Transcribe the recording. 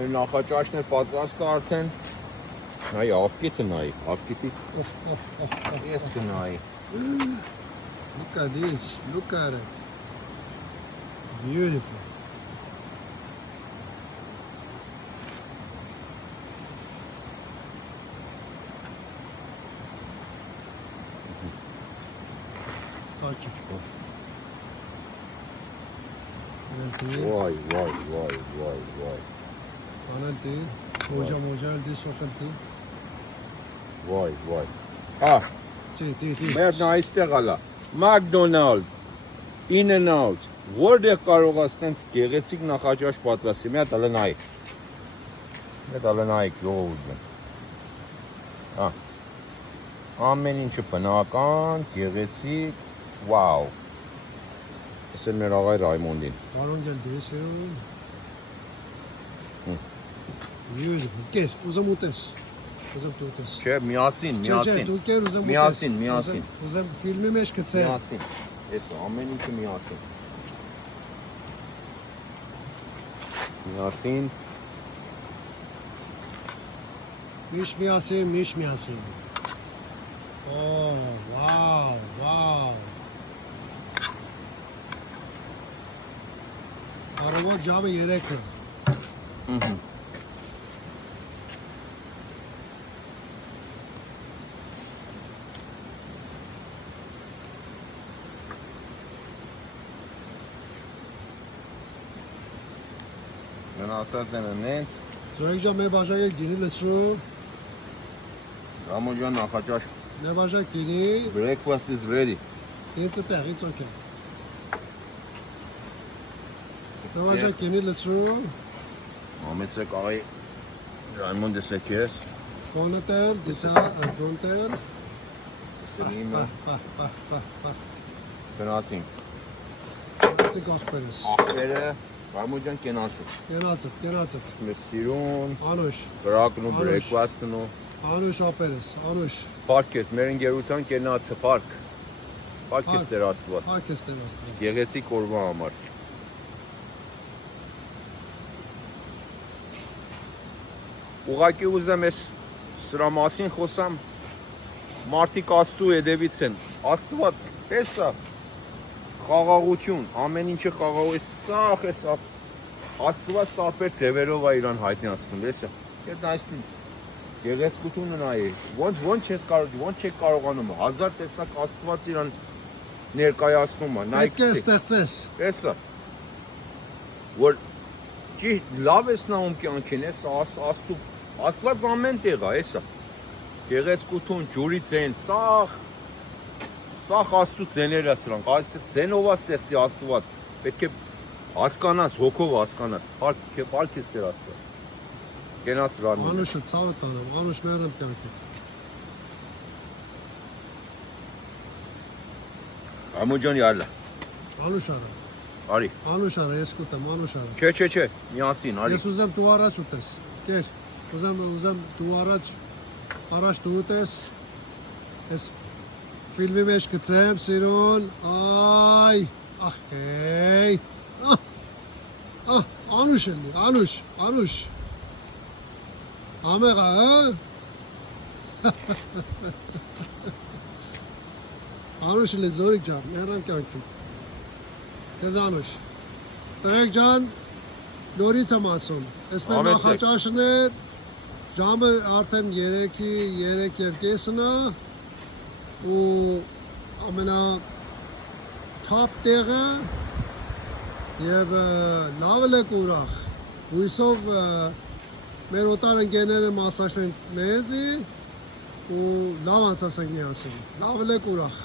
Նախաճաշն է պատրաստ արդեն։ Նայ ավկիթը նայ, ավկիթի։ Ես կնայի։ Look at this, look at it. Beautiful. Sakin. Vay. Kanaldi. Moja eldi soxeldi. Vay. Ah, Ti. մերն այստեղ ալա։ McDonald, In-N-Out, որտեղ կարող ես տենց գեղեցիկ նախաճաշ պատրաստի։ Մի հատ ալնայի։ Ժողովուրդ։ Ահ։ Ամեն ինչը բնական, գեղեցիկ, վաու։ Ասել մեր աղայ Ռայմոնդին։ Baron geldi, serum. Beautiful. Gel, uzam utes. Uzam utes. Չէ, միասին։ Դու կեր ուզեմ Միասին։ Ուզեմ ֆիլմի մեջ գցեմ։ Միասին։ Էս ամեն ինչը միասին։ Միասին։ Միշ միասին։ Oh, wow. Արևոտ ժամը 3-ը։ Գնացած են նենց։ Զորեք ջան, մեր բաժակը գինի լցրու։ Ռամոջան նախաճաշ։ Մեր բաժակ գինի։ Breakfast is ready։ Ինձ տեղ, it's okay։ Մեր բաժակ գինի լցրու։ Ամեցեք աղայ Ռայմոնդը սեքես։ Կոնտեր, դիսա, կոնտեր։ Սելիմը։ Գնացինք։ Ցիկ ախպերս։ Աղբերը Ռամոջան կենացը։ Կենացը։ Մեր սիրուն, Անուշ, կրակն ու breakfast-ն ու անուշ ապերս, անուշ։ Պարկ ես, մեր ընկերության կենացը պարկ։ Պարկ ես Տեր Աստված։ Park ես Տեր Աստված։ Գեղեցիկ օրվա համար։ Ուղղակի ուզեմ ես սրա մասին խոսամ, մարդիկ Աստծու հետևից են։ Աստված, էսա խաղաղություն, ամեն ինչը խաղաղ է, սախ է սա։ Աստված տարբեր ձևերով է իրան հայտնացնում, էսա։ Այդ այստին գեղեցկությունը նայ, ոնց չես կարողանում, հազար տեսակ Աստված իրան ներկայացնում է, նայ Պետք է ստեղծես։ էսա։ Որ ճիշտ լավ ես նայում կյանքին, էսա Աստված ամեն տեղ է, էսա։ Գեղեցկություն, ջուրի ձեն, սախ Աստծու ձեները սրանք, այսպես ձենով է ստեղծի Աստված, պետք է հասկանաս, հոգով հասկանաս, պարկ ես Տեր Աստված, կենաց Ռամոն։ Անուշը ցավը տանեմ, անուշ մերեմ կյանքիդ։ Ռամոջան յալա, Անուշ արա, արի, անուշ արա, ես կուտեմ, անուշ արա։ չէ, միասին, արի։ Ես ուզեմ դու առաջ ուտես, կեր, ուզեմ դու առաջ դու ուտես, ես ֆիլմի մեջ գցեմ, սիրուն, այ, ախեյ, անուշ էլի, անուշ, ամեղա, անուշ էլի զորիկ ջան, մերամ կյանքիդ, կեզ անուշ, տրեք ջան, նորից եմ ասում, ես մեր նախաճաշն էր, ժամը արդեն 3:30-ն է, ու ամենա թափ տեղը և լավ էլ եք ուրախ, հույսով մեր օտար ընկերները մասնակցեն մեզի ու լավ անցասենք միասին, լավ էլ եք ուրախ։